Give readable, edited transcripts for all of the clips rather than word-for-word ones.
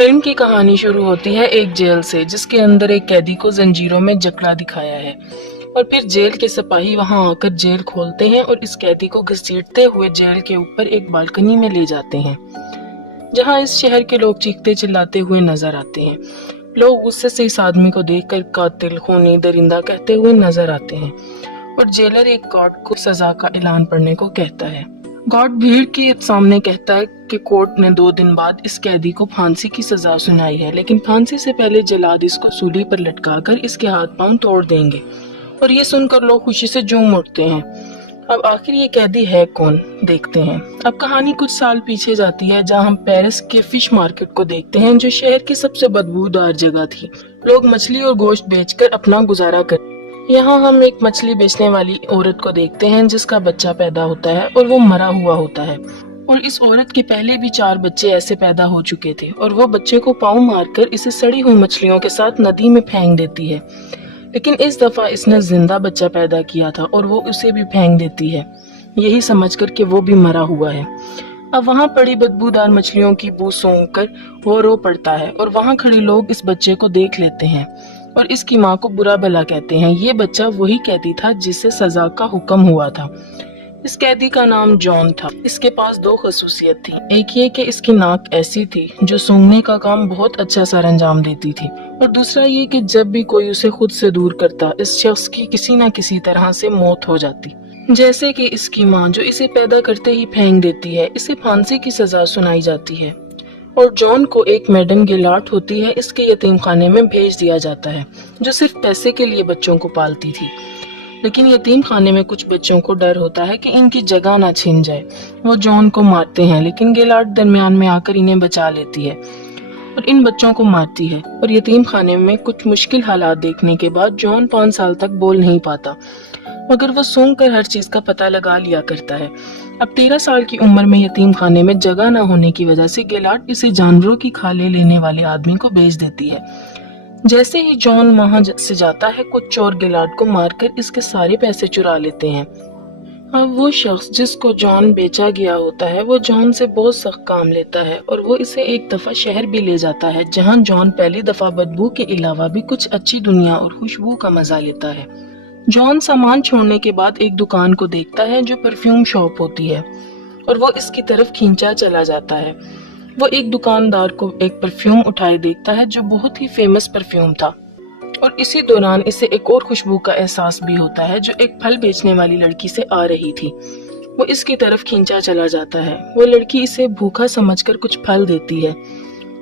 Film کی کہانی شروع ہوتی ہے ایک جیل سے، جس کے اندر ایک قیدی کو زنجیروں میں جکڑا دکھایا ہے، اور پھر جیل کے سپاہی وہاں آ کر جیل کھولتے ہیں اور اس قیدی کو گھسیٹتے ہوئے جیل کے اوپر ایک بالکنی میں لے جاتے ہیں، جہاں اس شہر کے لوگ چیختے چلاتے ہوئے نظر آتے ہیں۔ لوگ غصے سے اس آدمی کو دیکھ کر قاتل، خونی، درندہ کہتے ہوئے نظر آتے ہیں، اور جیلر ایک گارڈ کو سزا کا اعلان پڑھنے کو کہتا ہے۔ گارڈ بھیڑ کے سامنے کہتا ہے کہ کورٹ نے 2 دن بعد اس قیدی کو پھانسی کی سزا سنائی ہے، لیکن پھانسی سے پہلے جلاد اس کو سولی پر لٹکا کر اس کے ہاتھ پاؤں توڑ دیں گے، اور یہ سن کر لوگ خوشی سے جھوم اٹھتے ہیں۔ اب آخر یہ قیدی ہے کون، دیکھتے ہیں۔ اب کہانی کچھ سال پیچھے جاتی ہے، جہاں ہم پیرس کے فش مارکیٹ کو دیکھتے ہیں، جو شہر کی سب سے بدبودار جگہ تھی۔ لوگ مچھلی اور گوشت بیچ کر اپنا گزارا کرتے۔ یہاں ہم ایک مچھلی بیچنے والی عورت کو دیکھتے ہیں جس کا بچہ پیدا ہوتا ہے اور وہ مرا ہوا ہوتا ہے، اور اس عورت کے پہلے بھی 4 بچے ایسے پیدا ہو چکے تھے، اور وہ بچے کو پاؤں مار کر اسے سڑی ہوئی مچھلیوں کے ساتھ ندی میں پھینک دیتی ہے، لیکن اس دفعہ اس نے زندہ بچہ پیدا کیا تھا اور وہ اسے بھی پھینک دیتی ہے، یہی سمجھ کر کہ وہ بھی مرا ہوا ہے۔ اب وہاں پڑی بدبودار مچھلیوں کی بو سونگھ کر وہ رو پڑتا ہے، اور وہاں کھڑے لوگ اس بچے کو دیکھ لیتے ہیں اور اس کی ماں کو برا بھلا کہتے ہیں۔ یہ بچہ وہی قیدی تھا جسے سزا کا حکم ہوا تھا۔ اس قیدی کا نام جان تھا۔ اس کے پاس 2 خصوصیت تھی، ایک یہ کہ اس کی ناک ایسی تھی جو سونگھنے کا کام بہت اچھا سر انجام دیتی تھی، اور دوسرا یہ کہ جب بھی کوئی اسے خود سے دور کرتا، اس شخص کی کسی نہ کسی طرح سے موت ہو جاتی، جیسے کہ اس کی ماں جو اسے پیدا کرتے ہی پھینک دیتی ہے۔ اسے پھانسی کی سزا سنائی جاتی ہے، اور جان کو ایک میڈم گیلاٹ ہوتی ہے، اس کے یتیم خانے میں بھیج دیا جاتا ہے، جو صرف پیسے کے لیے بچوں کو پالتی تھی۔ لیکن یتیم خانے میں کچھ بچوں کو ڈر ہوتا ہے کہ ان کی جگہ نہ چھن جائے۔ وہ جان کو مارتے ہیں، لیکن گیلاٹ درمیان میں آ کر انہیں بچا لیتی ہے اور ان بچوں کو مارتی ہے، اور یتیم خانے میں کچھ مشکل حالات دیکھنے کے بعد جان 5 سال تک بول نہیں پاتا، مگر وہ سونگ کر ہر چیز کا پتہ لگا لیا کرتا ہے۔ اب 13 سال کی عمر میں یتیم خانے میں جگہ نہ ہونے کی وجہ سے گیلاٹ اسے جانوروں کی کھالیں لینے والے آدمی کو بیچ دیتی ہے۔ جیسے ہی جان وہاں سے جاتا ہے، کچھ چور گیلاٹ کو مار کر اس کے سارے پیسے چرا لیتے ہیں۔ اب وہ شخص جس کو جان بیچا گیا ہوتا ہے، وہ جان سے بہت سخت کام لیتا ہے، اور وہ اسے ایک دفعہ شہر بھی لے جاتا ہے، جہاں جان پہلی دفعہ بدبو کے علاوہ بھی کچھ اچھی دنیا اور خوشبو کا مزہ لیتا ہے۔ جان سامان چھوڑنے کے بعد ایک دکان کو دیکھتا ہے جو پرفیوم شاپ ہوتی ہے، اور وہ اس کی طرف کھینچا چلا جاتا ہے۔ وہ ایک دکاندار کو ایک پرفیوم اٹھائے دیکھتا ہے جو بہت ہی فیمس پرفیوم تھا، اور اسی دوران اسے ایک اور خوشبو کا احساس بھی ہوتا ہے جو ایک پھل بیچنے والی لڑکی سے آ رہی تھی۔ وہ اس کی طرف کھینچا چلا جاتا ہے۔ وہ لڑکی اسے بھوکا سمجھ کر کچھ پھل دیتی ہے،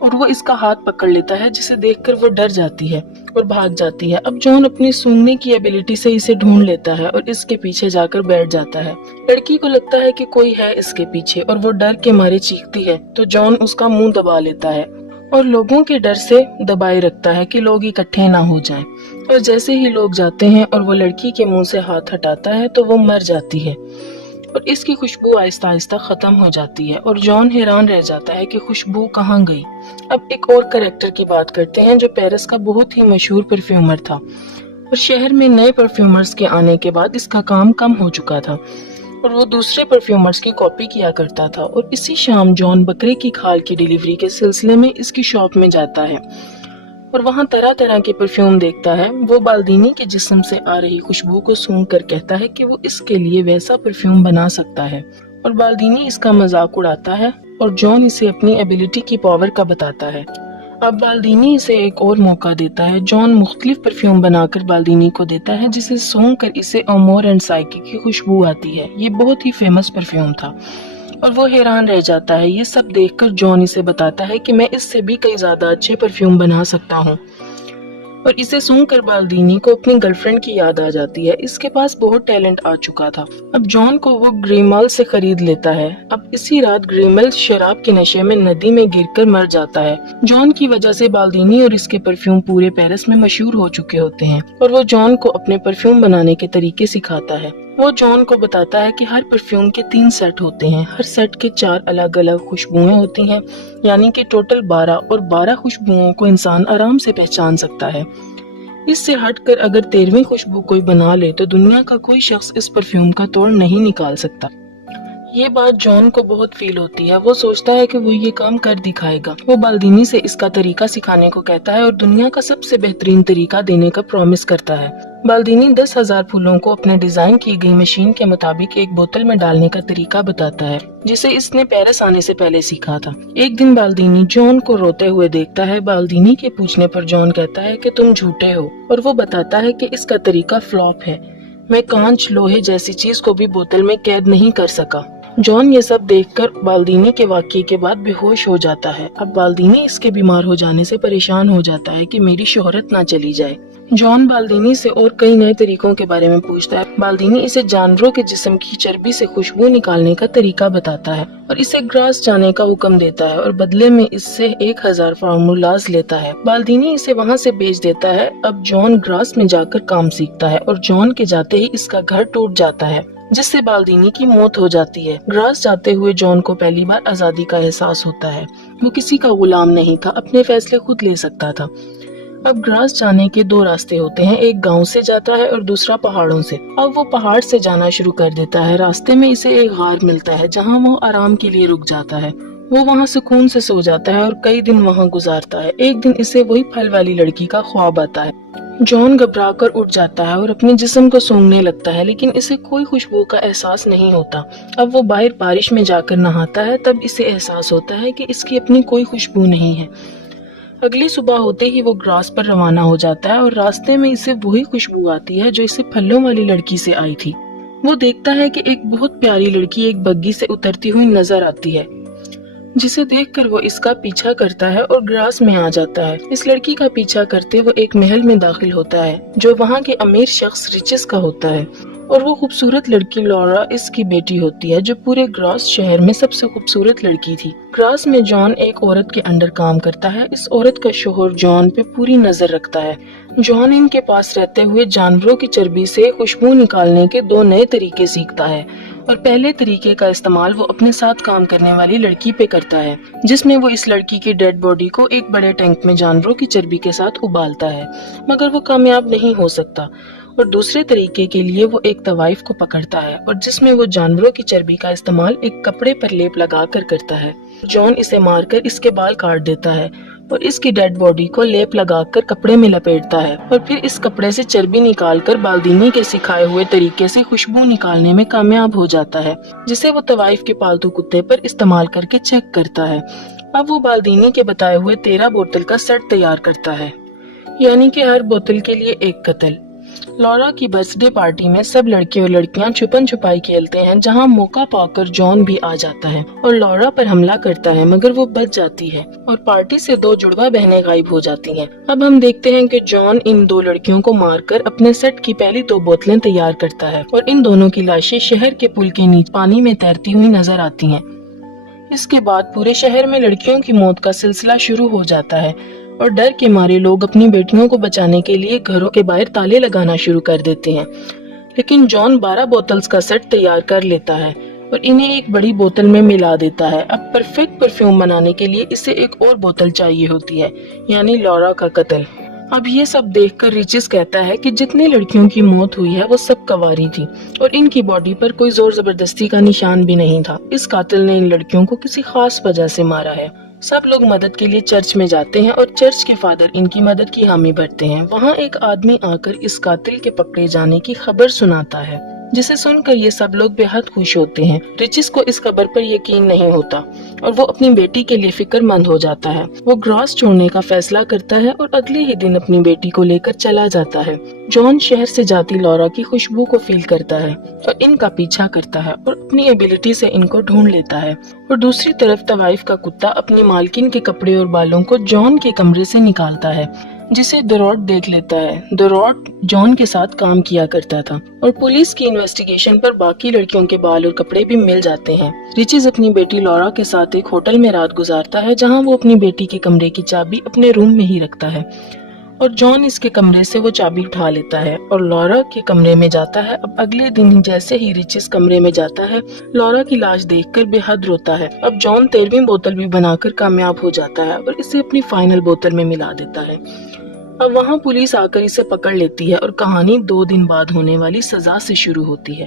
اور وہ اس کا ہاتھ پکڑ لیتا ہے، جسے دیکھ کر وہ ڈر جاتی ہے اور بھاگ جاتی ہے۔ اب جان اپنی سونگنے کی ایبیلٹی سے اسے ڈھونڈ لیتا ہے اور اس کے پیچھے جا کر بیٹھ جاتا ہے۔ لڑکی کو لگتا ہے کہ کوئی ہے اس کے پیچھے، اور وہ ڈر کے مارے چیختی ہے، تو جان اس کا منہ دبا لیتا ہے اور لوگوں کے ڈر سے دبائے رکھتا ہے کہ لوگ اکٹھے نہ ہو جائیں، اور جیسے ہی لوگ جاتے ہیں اور وہ لڑکی کے منہ سے ہاتھ ہٹاتا ہے تو وہ مر جاتی ہے، اور اس کی خوشبو آہستہ آہستہ ختم ہو جاتی ہے، اور جان حیران رہ جاتا ہے کہ خوشبو کہاں گئی۔ اب ایک اور کریکٹر کی بات کرتے ہیں جو پیرس کا بہت ہی مشہور پرفیومر تھا، اور شہر میں نئے پرفیومرز کے آنے کے بعد اس کا کام کم ہو چکا تھا، اور وہ دوسرے پرفیومرز کی کاپی کیا کرتا تھا۔ اور اسی شام جان بکرے کی کھال کی ڈیلیوری کے سلسلے میں اس کی شاپ میں جاتا ہے، اور وہاں طرح طرح کے پرفیوم دیکھتا ہے۔ وہ بالدینی کے جسم سے آ رہی خوشبو کو سونگھ کر کہتا ہے کہ وہ اس کے لیے ویسا پرفیوم بنا سکتا ہے، اور بالدینی اس کا مذاق اڑاتا ہے، اور جان اسے اپنی ایبیلٹی کی پاور کا بتاتا ہے۔ اب بالدینی اسے ایک اور موقع دیتا ہے۔ جان مختلف پرفیوم بنا کر بالدینی کو دیتا ہے، جسے سونگھ کر اسے امور اینڈ سائیکی کی خوشبو آتی ہے۔ یہ بہت ہی فیمس پرفیوم تھا، اور وہ حیران رہ جاتا ہے۔ یہ سب دیکھ کر جان اسے بتاتا ہے کہ میں اس سے بھی کئی زیادہ اچھے پرفیوم بنا سکتا ہوں، اور اسے سونگھ کر بالدینی کو اپنی گرل فرینڈ کی یاد آ جاتی ہے۔ اس کے پاس بہت ٹیلنٹ آ چکا تھا۔ اب جان کو وہ گریمال سے خرید لیتا ہے۔ اب اسی رات گریمل شراب کے نشے میں ندی میں گر کر مر جاتا ہے۔ جان کی وجہ سے بالدینی اور اس کے پرفیوم پورے پیرس میں مشہور ہو چکے ہوتے ہیں، اور وہ جان کو اپنے پرفیوم بنانے کے طریقے سکھاتا ہے۔ وہ جان کو بتاتا ہے کہ ہر پرفیوم کے 3 سیٹ ہوتے ہیں، ہر سیٹ کے 4 الگ الگ خوشبوئیں ہوتی ہیں، یعنی کہ ٹوٹل 12، اور 12 خوشبوؤں کو انسان آرام سے پہچان سکتا ہے۔ اس سے ہٹ کر اگر 13ویں خوشبو کوئی بنا لے تو دنیا کا کوئی شخص اس پرفیوم کا توڑ نہیں نکال سکتا۔ یہ بات جان کو بہت فیل ہوتی ہے، وہ سوچتا ہے کہ وہ یہ کام کر دکھائے گا۔ وہ بالدینی سے اس کا طریقہ سکھانے کو کہتا ہے اور دنیا کا سب سے بہترین طریقہ دینے کا پرومس کرتا ہے۔ بالدینی 10,000 پھولوں کو اپنے ڈیزائن کی گئی مشین کے مطابق ایک بوتل میں ڈالنے کا طریقہ بتاتا ہے، جسے اس نے پیرس آنے سے پہلے سیکھا تھا۔ ایک دن بالدینی جان کو روتے ہوئے دیکھتا ہے۔ بالدینی کے پوچھنے پر جان کہتا ہے کہ تم جھوٹے ہو، اور وہ بتاتا ہے کہ اس کا طریقہ فلاپ ہے۔ میں کانچ، لوہے جیسی چیز کو بھی بوتل میں قید نہیں کر سکا۔ جان یہ سب دیکھ کر بالدینی کے واقعے کے بعد بے ہوش ہو جاتا ہے۔ اب بالدینی اس کے بیمار ہو جانے سے پریشان ہو جاتا ہے کہ میری شہرت نہ چلی جائے۔ جان بالدینی سے اور کئی نئے طریقوں کے بارے میں پوچھتا ہے۔ بالدینی اسے جانوروں کے جسم کی چربی سے خوشبو نکالنے کا طریقہ بتاتا ہے اور اسے گراس جانے کا حکم دیتا ہے اور بدلے میں اس سے 1000 فارمولاز لیتا ہے۔ بالدینی اسے وہاں سے بیچ دیتا ہے۔ اب جان گراس میں جا کر کام سیکھتا ہے اور جان کے جاتے ہی اس کا گھر ٹوٹ جاتا ہے، جس سے بالدینی کی موت ہو جاتی ہے۔ گراس جاتے ہوئے جان کو پہلی بار آزادی کا احساس ہوتا ہے۔ وہ کسی کا غلام نہیں تھا، اپنے فیصلے خود لے سکتا تھا۔ اب گراس جانے کے 2 راستے ہوتے ہیں، ایک گاؤں سے جاتا ہے اور دوسرا پہاڑوں سے۔ اب وہ پہاڑ سے جانا شروع کر دیتا ہے۔ راستے میں اسے ایک غار ملتا ہے جہاں وہ آرام کے لیے رک جاتا ہے۔ وہ وہاں سکون سے سو جاتا ہے اور کئی دن وہاں گزارتا ہے۔ ایک دن اسے وہی پھل والی لڑکی کا خواب آتا ہے۔ جان گھبرا کر اٹھ جاتا ہے اور اپنے جسم کو سونگھنے لگتا ہے، لیکن اسے کوئی خوشبو کا احساس نہیں ہوتا۔ اب وہ باہر بارش میں جا کر نہاتا ہے، تب اسے احساس ہوتا ہے کہ اس کی اپنی کوئی خوشبو نہیں ہے۔ اگلی صبح ہوتے ہی وہ گراس پر روانہ ہو جاتا ہے اور راستے میں اسے وہی خوشبو آتی ہے جو اسے پھلوں والی لڑکی سے آئی تھی۔ وہ دیکھتا ہے کہ ایک بہت پیاری لڑکی ایک بگی سے اترتی ہوئی نظر آتی ہے، جسے دیکھ کر وہ اس کا پیچھا کرتا ہے اور گراس میں آ جاتا ہے۔ اس لڑکی کا پیچھا کرتے وہ ایک محل میں داخل ہوتا ہے جو وہاں کے امیر شخص ریچس کا ہوتا ہے، اور وہ خوبصورت لڑکی لورا اس کی بیٹی ہوتی ہے جو پورے گراس شہر میں سب سے خوبصورت لڑکی تھی۔ گراس میں جان ایک عورت کے انڈر کام کرتا ہے۔ اس عورت کا شوہر جان پہ پوری نظر رکھتا ہے۔ جان ان کے پاس رہتے ہوئے جانوروں کی چربی سے خوشبو نکالنے کے 2 نئے طریقے سیکھتا ہے، اور پہلے طریقے کا استعمال وہ اپنے ساتھ کام کرنے والی لڑکی پہ کرتا ہے، جس میں وہ اس لڑکی کی ڈیڈ باڈی کو ایک بڑے ٹینک میں جانوروں کی چربی کے ساتھ ابالتا ہے، مگر وہ کامیاب نہیں ہو سکتا۔ اور دوسرے طریقے کے لیے وہ ایک طوائف کو پکڑتا ہے اور جس میں وہ جانوروں کی چربی کا استعمال ایک کپڑے پر لیپ لگا کر کرتا ہے۔ جان اسے مار کر اس کے بال کاٹ دیتا ہے اور اس کی ڈیڈ باڈی کو لیپ لگا کر کپڑے میں لپیٹتا ہے، اور پھر اس کپڑے سے چربی نکال کر بالدینی کے سکھائے ہوئے طریقے سے خوشبو نکالنے میں کامیاب ہو جاتا ہے، جسے وہ طوائف کے پالتو کتے پر استعمال کر کے چیک کرتا ہے۔ اب وہ بالدینی کے بتائے ہوئے 13 بوتل کا سیٹ تیار کرتا ہے، یعنی کہ ہر بوتل کے لیے ایک قتل۔ لورا کی برتھ ڈے پارٹی میں سب لڑکے اور لڑکیاں چھپن چھپائی کھیلتے ہیں، جہاں موقع پا کر جان بھی آ جاتا ہے اور لورا پر حملہ کرتا ہے، مگر وہ بچ جاتی ہے اور پارٹی سے 2 جڑواں بہنیں غائب ہو جاتی ہیں۔ اب ہم دیکھتے ہیں کہ جان ان 2 لڑکیوں کو مار کر اپنے سیٹ کی پہلی 2 بوتلیں تیار کرتا ہے، اور ان دونوں کی لاشیں شہر کے پل کے نیچے پانی میں تیرتی ہوئی نظر آتی ہیں۔ اس کے بعد پورے شہر میں لڑکیوں کی موت کا سلسلہ شروع ہو جاتا ہے، اور ڈر کے مارے لوگ اپنی بیٹیوں کو بچانے کے لیے گھروں کے باہر تالے لگانا شروع کر دیتے ہیں۔ لیکن جان 12 بوتلز کا سیٹ تیار کر لیتا ہے اور انہیں ایک بڑی بوتل میں ملا دیتا ہے۔ اب پرفیکٹ پرفیوم بنانے کے لیے اسے ایک اور بوتل چاہیے ہوتی ہے، یعنی لورا کا قتل۔ اب یہ سب دیکھ کر ریچس کہتا ہے کہ جتنی لڑکیوں کی موت ہوئی ہے وہ سب کنواری تھی اور ان کی باڈی پر کوئی زور زبردستی کا نشان بھی نہیں تھا۔ اس قاتل نے ان لڑکیوں کو کسی خاص وجہ سے مارا ہے۔ سب لوگ مدد کے لیے چرچ میں جاتے ہیں اور چرچ کے فادر ان کی مدد کی حامی بھرتے ہیں۔ وہاں ایک آدمی آ کر اس قاتل کے پکڑے جانے کی خبر سناتا ہے، جسے سن کر یہ سب لوگ بے حد خوش ہوتے ہیں۔ ریچس کو اس خبر پر یقین نہیں ہوتا اور وہ اپنی بیٹی کے لیے فکر مند ہو جاتا ہے۔ وہ گراس چھوڑنے کا فیصلہ کرتا ہے اور اگلے ہی دن اپنی بیٹی کو لے کر چلا جاتا ہے۔ جان شہر سے جاتی لورا کی خوشبو کو فیل کرتا ہے اور ان کا پیچھا کرتا ہے اور اپنی ایبیلٹی سے ان کو ڈھونڈ لیتا ہے، اور دوسری طرف طوائف کا کتا اپنی مالکن کے کپڑے اور بالوں کو جان کے کمرے سے نکالتا ہے، جسے دوروٹ دیکھ لیتا ہے۔ دوروٹ جان کے ساتھ کام کیا کرتا تھا اور پولیس کی انویسٹیگیشن پر باقی لڑکیوں کے بال اور کپڑے بھی مل جاتے ہیں۔ ریچز اپنی بیٹی لورا کے ساتھ ایک ہوٹل میں رات گزارتا ہے، جہاں وہ اپنی بیٹی کے کمرے کی چابی اپنے روم میں ہی رکھتا ہے، اور جان اس کے کمرے سے وہ چابی اٹھا لیتا ہے اور لورا کے کمرے میں جاتا ہے۔ اب اگلے دن جیسے ہی ریچس کمرے میں جاتا ہے، لورا کی لاش دیکھ کر بے حد روتا ہے۔ اب جان 13ویں بوتل بھی بنا کر کامیاب ہو جاتا ہے اور اسے اپنی فائنل بوتل میں ملا دیتا ہے۔ اب وہاں پولیس آ کر اسے پکڑ لیتی ہے اور کہانی 2 دن بعد ہونے والی سزا سے شروع ہوتی ہے۔